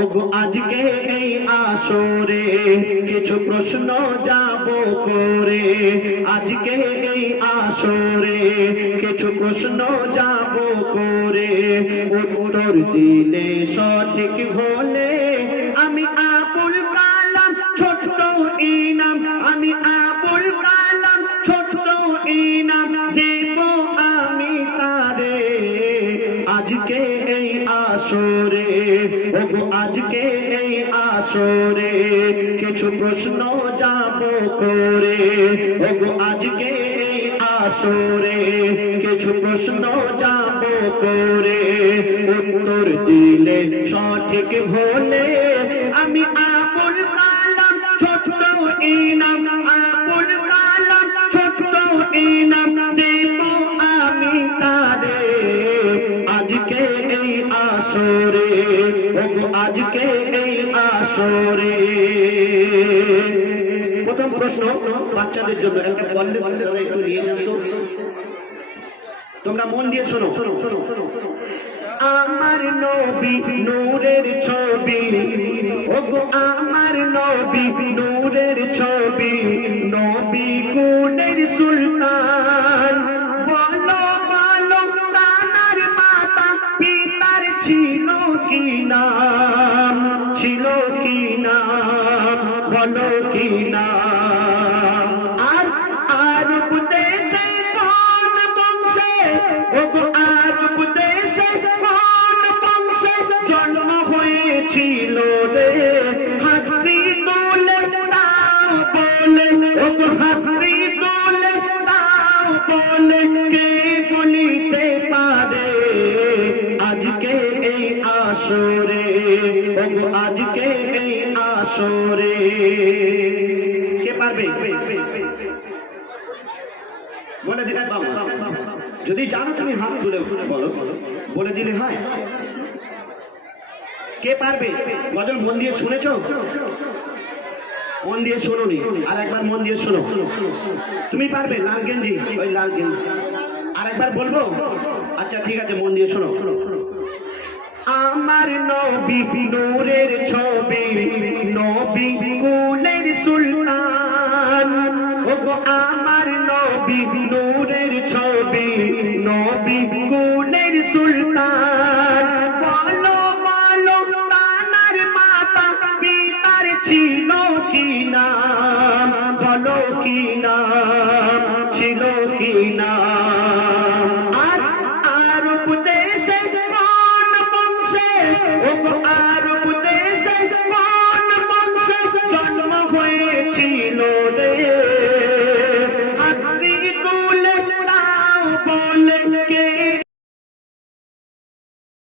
ওগো আজকে এই আসরে কিছু প্রশ্ন যাব করে, আজকে এই আসরে কিছু প্রশ্ন যাব করে, উত্তর দিলে সঠিক হলে আমি আবুল কালাম ছোট্ট ইনাম, আমি আবুল কালাম ছোট্ট ইনাম দেব আমি তারে। আজকে এই আসরে, ওগো আজকে এই আসরে কিছু প্রশ্ন যাব করে, ওগো আজকে এই আসরে কিছু প্রশ্ন যাব করে, উত্তর দিলে সঠিক হলে আমি আবুল কালাম ছোট্ট ইনাম, আবুল কালাম ছোট্ট ইনাম দেব আমি তারে। আজকে এই আসরে, ওগো আজকে এই আসরে। প্রথম প্রশ্ন বাচ্চাদের জন্য, একটা বললে একটু নিয়ে যান তো, তোমরা মন দিয়ে শোনো। আমার নবী নূরের ছবি, ওগো আমার নবী নূরের ছবি, নবী কুলের সুলতান। বলো বলো তার মাতা পিতার ছিল কি নাম, ছিল কি নাম, বলো কি নাম। আর আরব দেশে কোন বংশে, ওগো আরব দেশে কোন বংশে জন্ম হয়েছিল রে, হাতড়ি তোলে তাও বলে, ওগো হাতড়ি তোলে তাও বলে, কে বলিতে পারে। আজকে এই আসরে, ওগো আজকে এই আসরে কে পারবে? বলে দিলে বাবা, যদি জানো তুমি হাত তুলে বলো, বলে দিলে হয়। কে পারবে? বদল মন দিয়ে শুনেছো? মন দিয়ে শোনোনি, আর একবার মন দিয়ে শোনো। তুমি পারবে? লাল গেঞ্জি, ওই লাল গেঞ্জি। আর একবার বলবো? আচ্ছা ঠিক আছে, মন দিয়ে শোনো। আমার নবী নূরের ছবি, নবী কুলের সুলতান, ওগো আমার নবী নূর